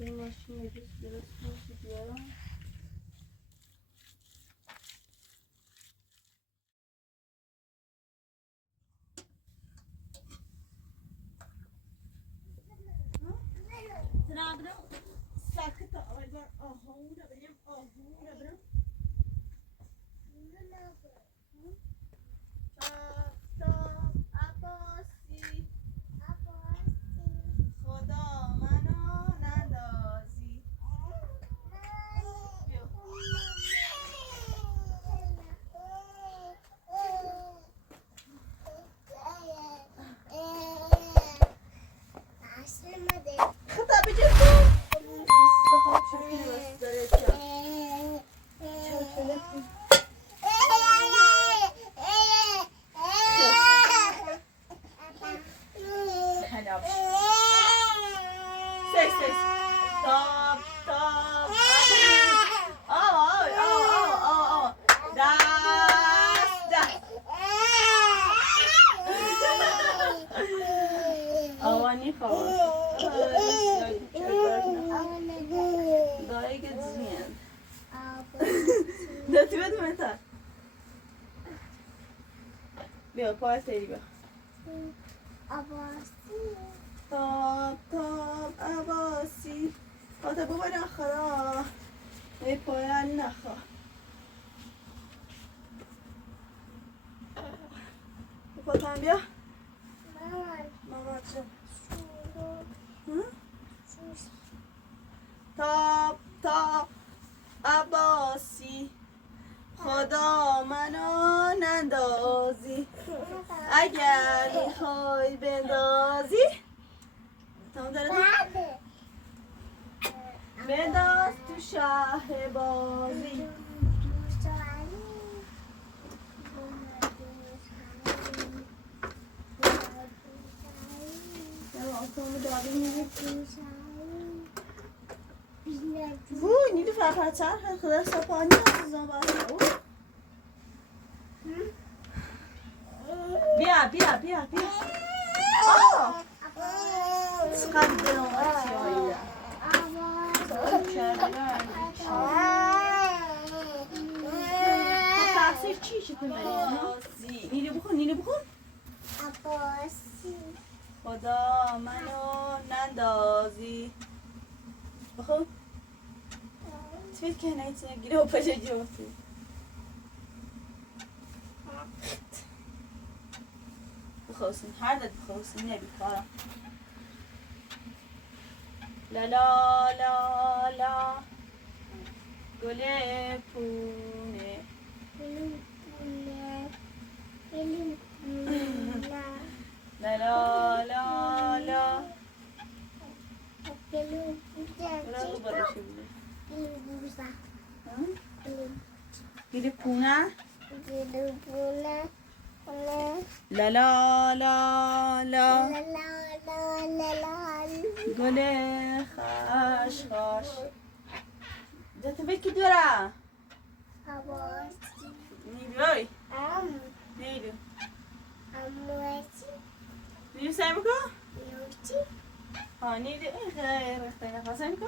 یه ماشین یه روز درست کنی بیارم. Sakit ağlar ahura benim ahura benim. بیا پای سری بیا عباسی تاب تاب عباسی آتا بابا نخورا ای پایان نخوا پاتم بیا مامان تاب تاب عباسی خدا منو نندازی اگر میخوای بندازی تمام داره بنداز تو شهر بازی وای نیلو فرپرچر خدا سپانی عزیزم باید بیا بیا بیا بیا آه چقدر دلم آتیایی تقصیر چی چطور بری؟ نیلو بخون نیلو بخون عباسی خدا منو نندازی بخون تفید که نایتونه گیره و پشه جوتی بخوصین هر داد بخوصین نبی کارم لا لا لا لا گل پونه لا لا لا لا گل پونه لا لا لا لا گل خاش خاش جات بکی دورا نیروی نیرو نیرو سعی میکن ها نیرو این خیلی رختای نفس سعی میکن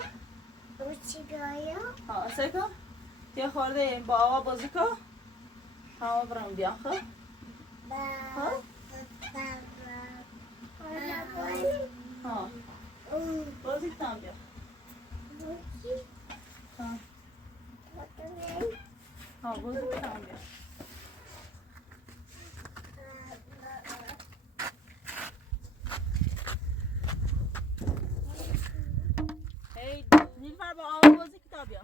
ها سعی کن توی خورده با آقا بازی کن ها برام بیا خب ها ها بازی کن بیا ها بازی کن بیا هی نیلوفر با آقا بازی کتاب بیا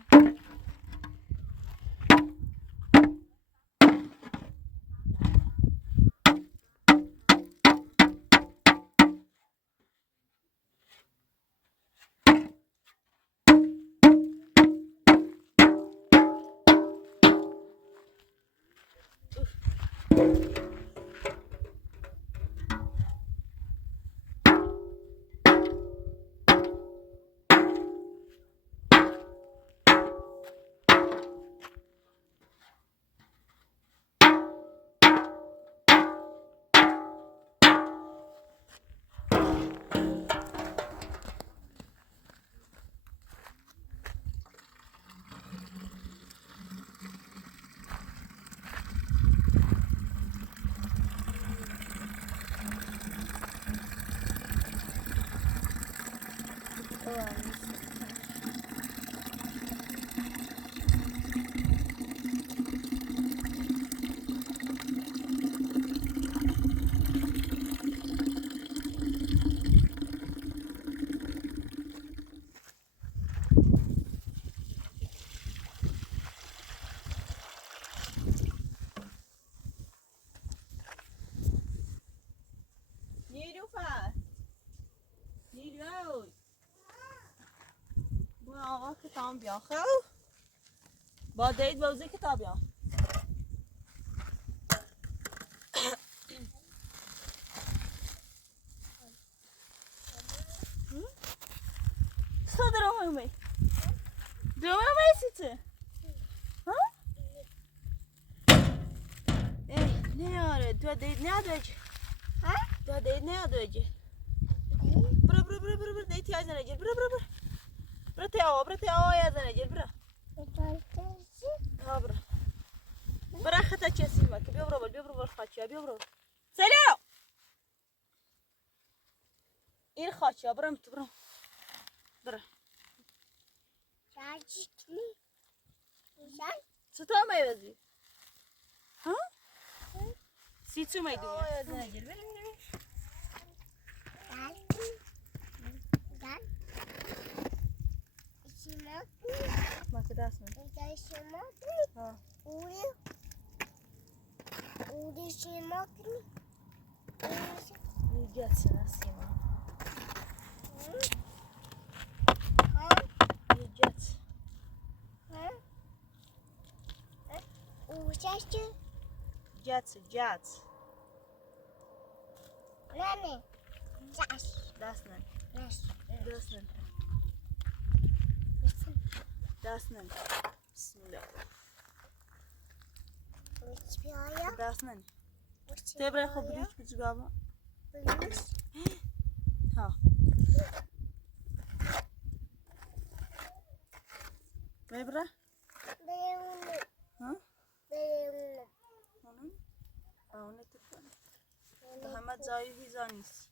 نیلوفر نیلوی برو آقا کتاب بیان خب با دید بوزی کتاب بیان Co dromamy? Dromamy sicy? Ha? Ey, ne yare? Du değil ne adacı? Ha? Du değil ne adacı? Bra değil ya zanacı. Bra. Bra te o ya zanacı. Bra. Ha bra. Bra خطا چسی مکه بیا برو خاچیا بیا برو. سلام. این خاچیا برم تو برم. برا. چطور میوزی؟ ها؟ سی چو میدونی؟ آه از نگیر بریم. ما که دست میدونی؟ ها. میگه نسیما. Get. Dasnen. Bismillah. Dasnen. Tebra خب بلیچ بچه بابا. ها. Mebra? ها؟ اونم؟ اونه تفهم. محمد زایی هیزانیست.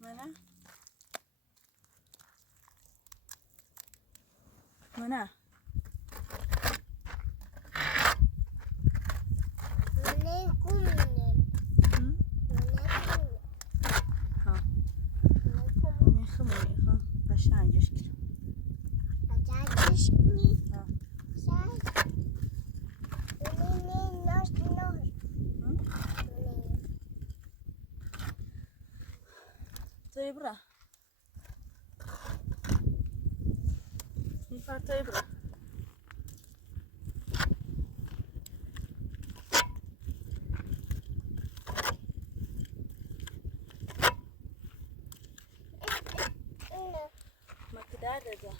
منه؟ منه؟ میخوام قشنگش Tebra. Nifar tebra. ما كده ده.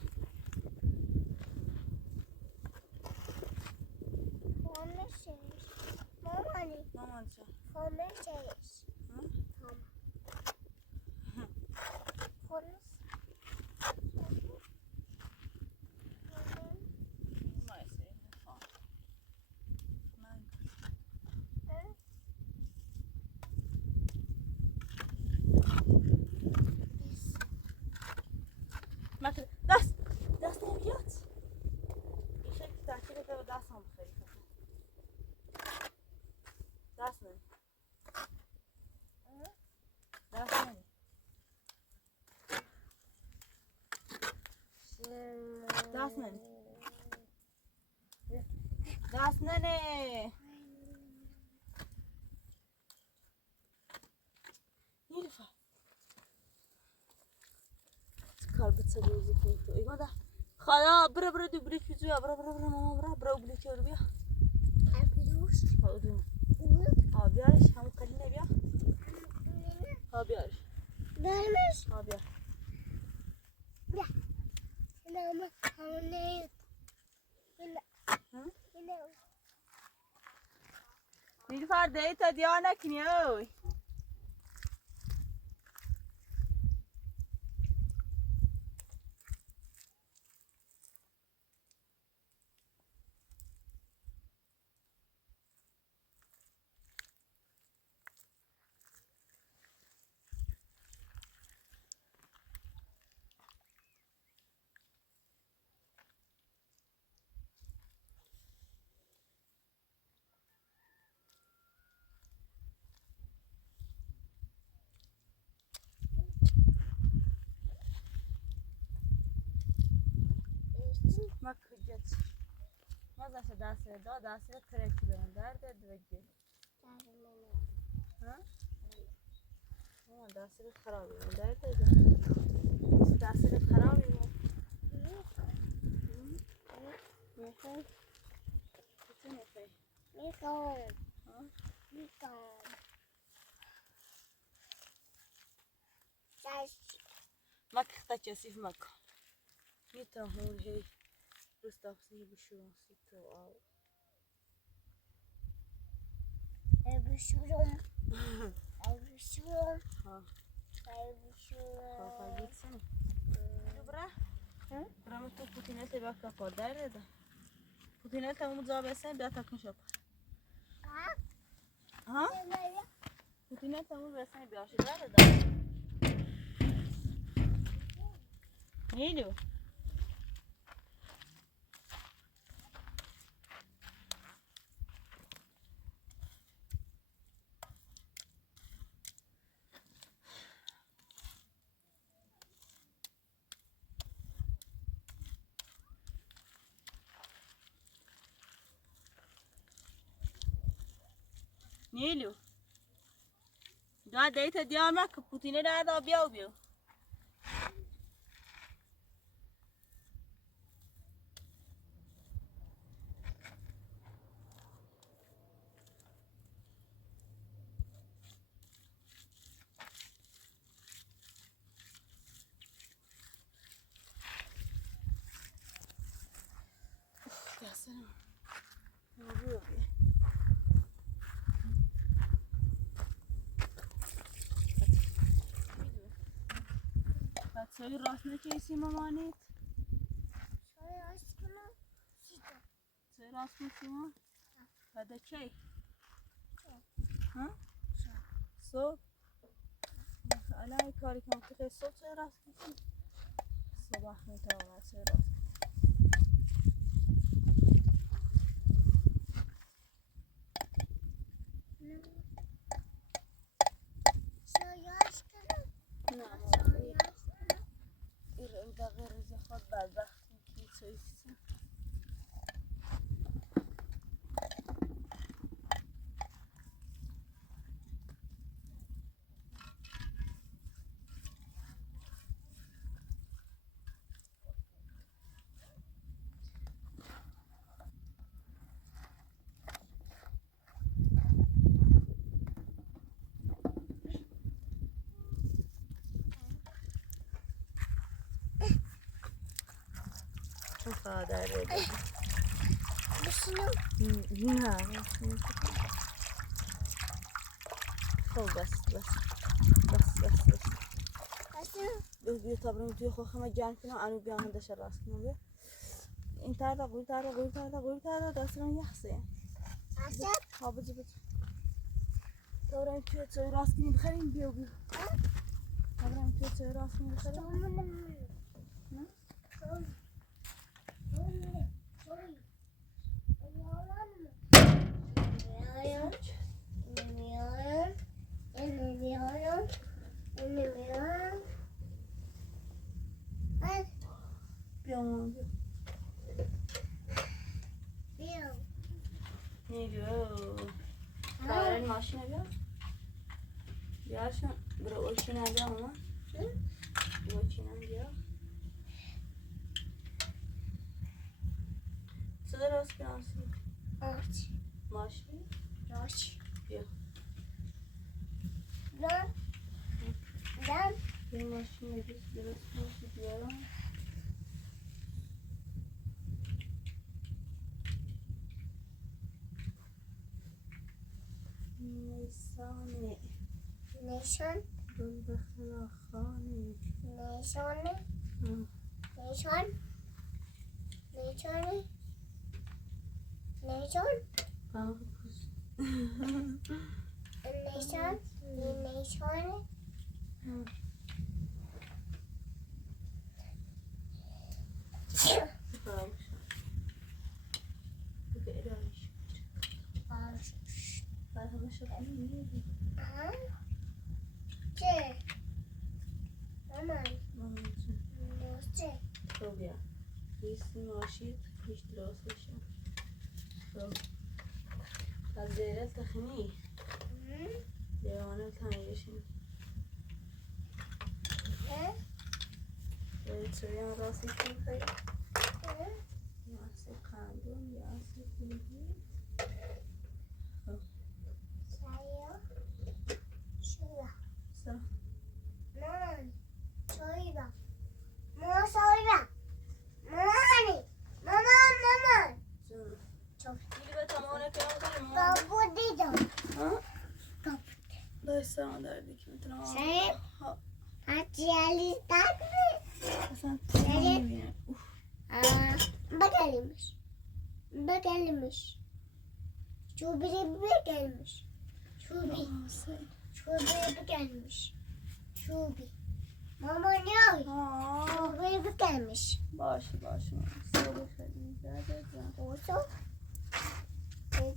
مامان دست نمیاد این شکل تحکیل که دست هم بخیری دست نمی دست ننه نیلوفر کار بچه روزی کنی ایگو ده خدا برا دو بلیچ بزویا برا ماما برا بلیچ رو بیا ها بیارش همون قلینه بیا ها بیارش ها بیار نیلوفر دیتا دیا نکنی اوی ما کجاست؟ ما دست ترک بیان درد دوگی. ها؟ ما دست خرابی بیان درد دست خرابی بیان. میخوای؟ چی میخوای؟ میخوام. ها؟ میخوام. دست. ما کختا کسیف مکن. میتونم هون هی رستاخسی بشورم تو آو. بشورم. ها. بشورم. خواهید سنو. برا؟ برام تو پوتینت باکا پادر ده. پوتینت همون زابستن بیا تکون شب. ها؟ پوتینت همون بستن بیا شده ده. نیلو. نیلو. دا دیت دیار ما که پوتینه دا بیاو بیاو. سوی راست نکیسی مامانیت؟ سوی راست نکیسی؟ بعد کی؟ ها؟ صبح؟ الان کاری کنم که صبح سوی راست کیسی؟ صبح میتونم سوی راست غير زخات بدبخت کی سویسی خادر بده بشینم. نه خب بس بیا تا بریم توی خوخم جان کنم انو بیام هندش راست کنم بیا این تر قوی تر دست من یخسه ها بجی تا بریم توی توی راست کنیم بخریم بیا تا بریم توی توی راست کنیم بخریم Karen maşına gel. Yaşın bura oçina gel ama. Oçina gel. Sıra rast gelsin. Aç. Maşını. Aç. Gel. Lan. Bir maşını biz biraz konuşuyoruz. Nesane. Nişan. Bıldakla khane. Nişanı. Nişan. Nişanı. Nişan. Pavuz. Nişan. Nişanı. Pavuz. Bu da ilaç. Pavuz şapını yedi. Ha? Ce. Aman. Mamacığım. Ce. Çok ya. Bir جسمی ماشید هیچ درستشه از زیره تخنی دیوانه تنگشیم چوری هم راستی کن خیلی یاسی قندون یاسی کنگی Saya sudah. سلام Mama, sudah. Mama sudah. Mama, mama. جون Çok. دیگه به تمامه که آدم Kamu tidak. ها Kamu. دایستان دردی که میتونم Saya ها hati alis takmi. اصلا نمیبینم Bakalmış. Bakalmış. Şubi gelmiş. Şubi. Şubi gelmiş. Şubi. Mama ne? Şubi gelmiş. باشه باشه سوری خیلی زده جان Olsun.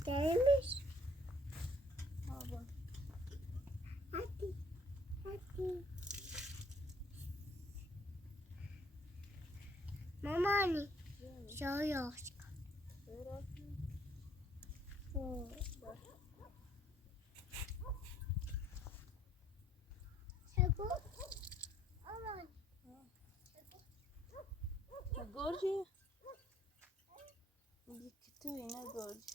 Gelmiş. آبا Hadi. Hadi. Mama ne? Soruyor. Sagu. Aman. گرجی یکی تو اینه گرجی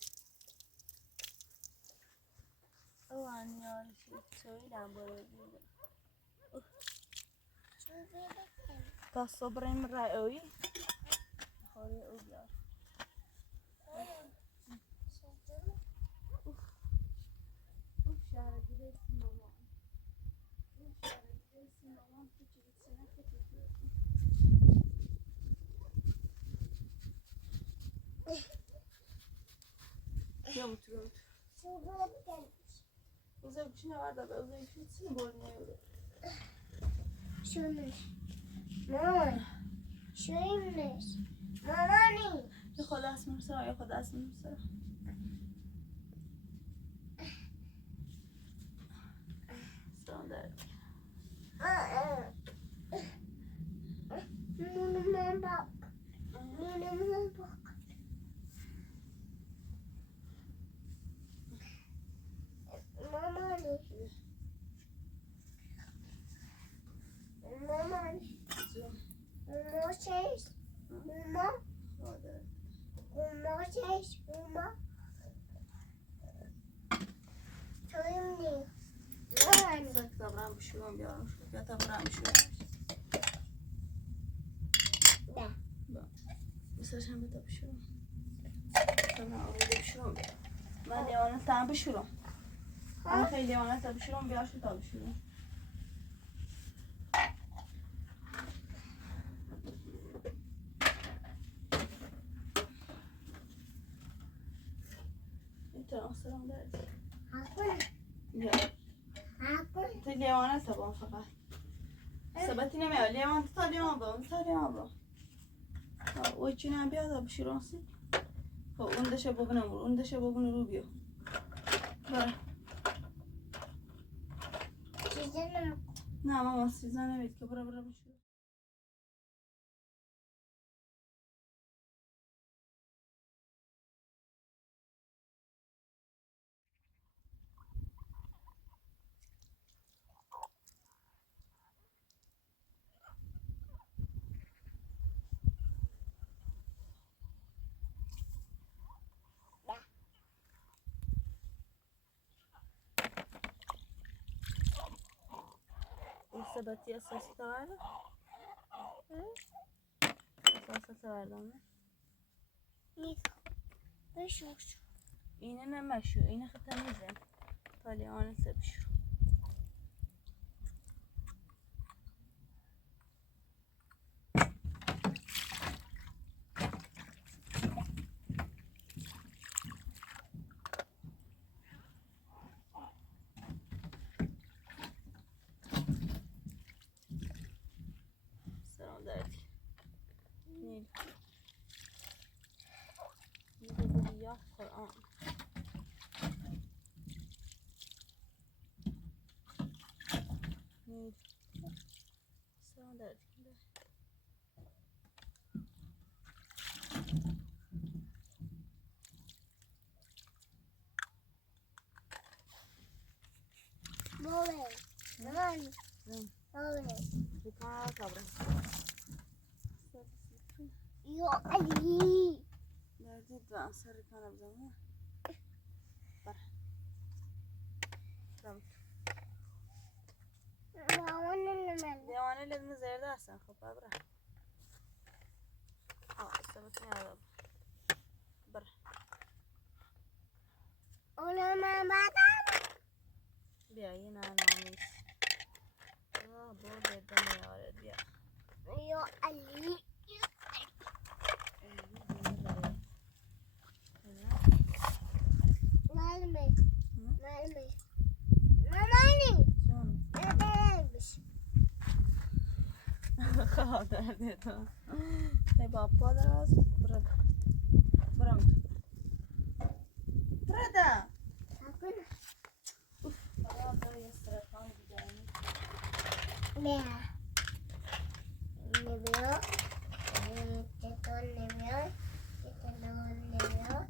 او انیارشی توی لنباره دیده Şubi gelmiş. تا صبریم رأیوی خوری او بیار اوف شهرگیره سینما اوف شهرگیره سینما تو چیزی سینه که یا میتونم Şubi gelmiş. اوزه بچی نورده به اوزه بچی سینه بول نیوره Şuymuş. Mama. Şuymuş. Mama ne? یه خود دست میرسه یه خود دست میرسه سلام در Nuruma bak. Nuruma bak. Mama ne? Mama ne? Mama şey. Mama. خواهده Mama şey. Mama. Şuyum ne? Mama ne? بذار کتاب رم بشورم بیارم شد کتاب رم بشورم Ne? بسرش هم بتا بشورم کتاب رم آموده بشورم بیارم من لیوانه تا بشورم من خیلی لیوانه تا بشورم بیار شد تا بشورم میتونم سلام دردی Hakun. بیا Hakun. تو لیوانه تا بام فقط ثبتی نمیاد لیوان تا لیوان با و چی هم بیاد تا بشورم سی خب اون دشه ببینم رو بیا برای Çizelim. نه ماما سیزن نمید که برو بشور ثبتی اساسی تا برده اساسی تا بردم Nik. Beşoş. اینه نمشو اینه خیلی تمیزه تا لیوانه تا بشور سلام دردی نیل نیل یا قرآن نیل سلام دردی Anne. زين Evet. ريكان صبرا Yo Ali. دردي دوا أنصر ريكان أبزمه بره رمت Babanın numaralı. ديواني لازم زير ده أحسن خب بره استبتني هذا بره Ona baba. بيعينا ناميس بود الدم يا ولد يا Yo Ali. Malmi. Malmi. Mamani. Neredeymiş? خواب درده تو ای بابا دراز برم برده Sakın. خراب داره یه سرطان دیگری Ne? Ne diyor? Teton ne diyor? Teton ne diyor?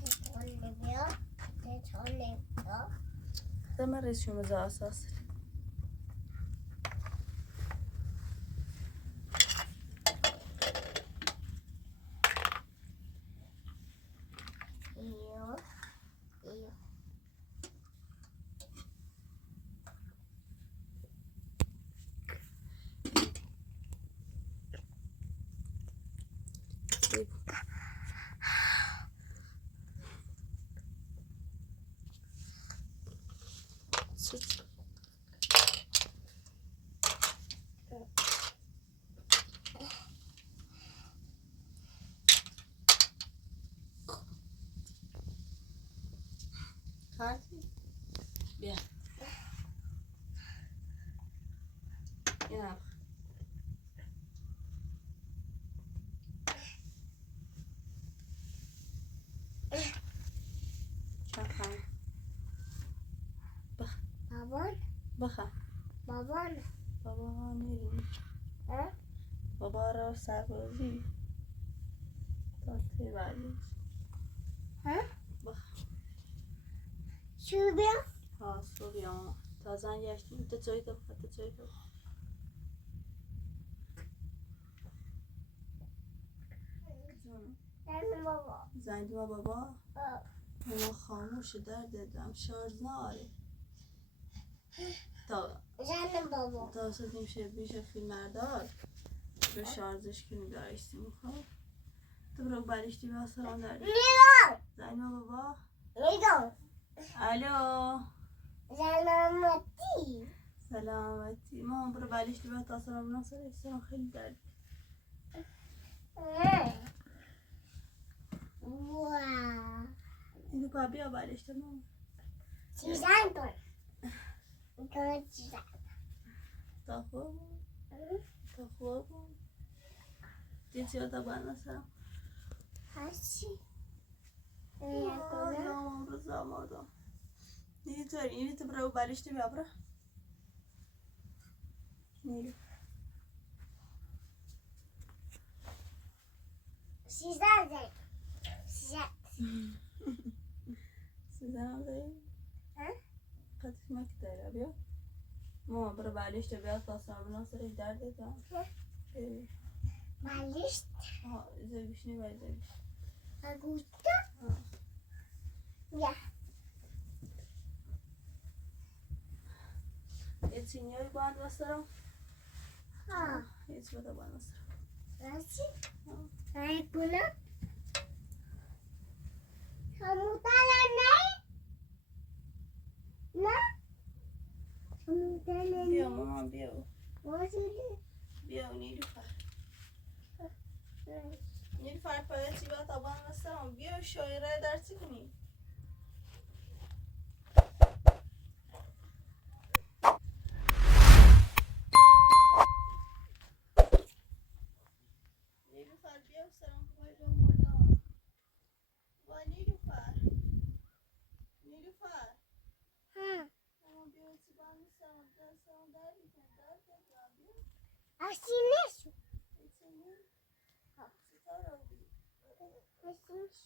Teton ne diyor? Teton ne diyor? دم رئیسشون za اساس İyi. İyi. süt Hadi. Bia. Ya. Çakal. Bak. Baban. Bak. Baban. Baba nereye? Ha? Baba ara سربازی تاته بعدش Ha? بخ Şube. ها صبح یا تازه گشتیم تا چایی تو Benim baba. زنگ ما بابا Ha. ما خاموش در دادم شارژ ناره تا Benim baba. تا صبح میشه بیش فیلم مردار به شارژش کنی داشتیم خب تو برو برشتی به سلام داری Nilo. زنگ ما بابا Nilo. الو Selamati. سلامتی ما برو برشتی به تا سلام ناصر سلام خیلی داری Wow. اینو پا بیا برشتی ما Çizen koy. Koy çizen. تا خوب تا خوب دیدی تا بنا سلام Haşi. یا روز آماده اینی تو برو برشتی بیا برو نیرو Sizler de. Sizler. سیزنم داری؟ Ha? قطعی مکتره بیا ما برو برشتی بیا تا سلام ناصرش درده تا Maliş. آها زویشنی باید زویش Agusta. Ya. یه چینیایی باید بسترم Ha. یه چی باید باید بسترم Nasıl? Ay bunu. Samutala ne? Ne? Samutala ne? بیا مامان بیا Nasıl? بیا نیلوفر نیلوفر پایه چی باید باید بسترم بیا شایره درسی کنی نیلوفر بیا بسترم پایه مردا و نیلوفر نیلوفر Ha. مامان بیا چی باید بسترم درسم دردی کن درد بیا Aşimiş. یه چینی ستاره بودی Aşimiş.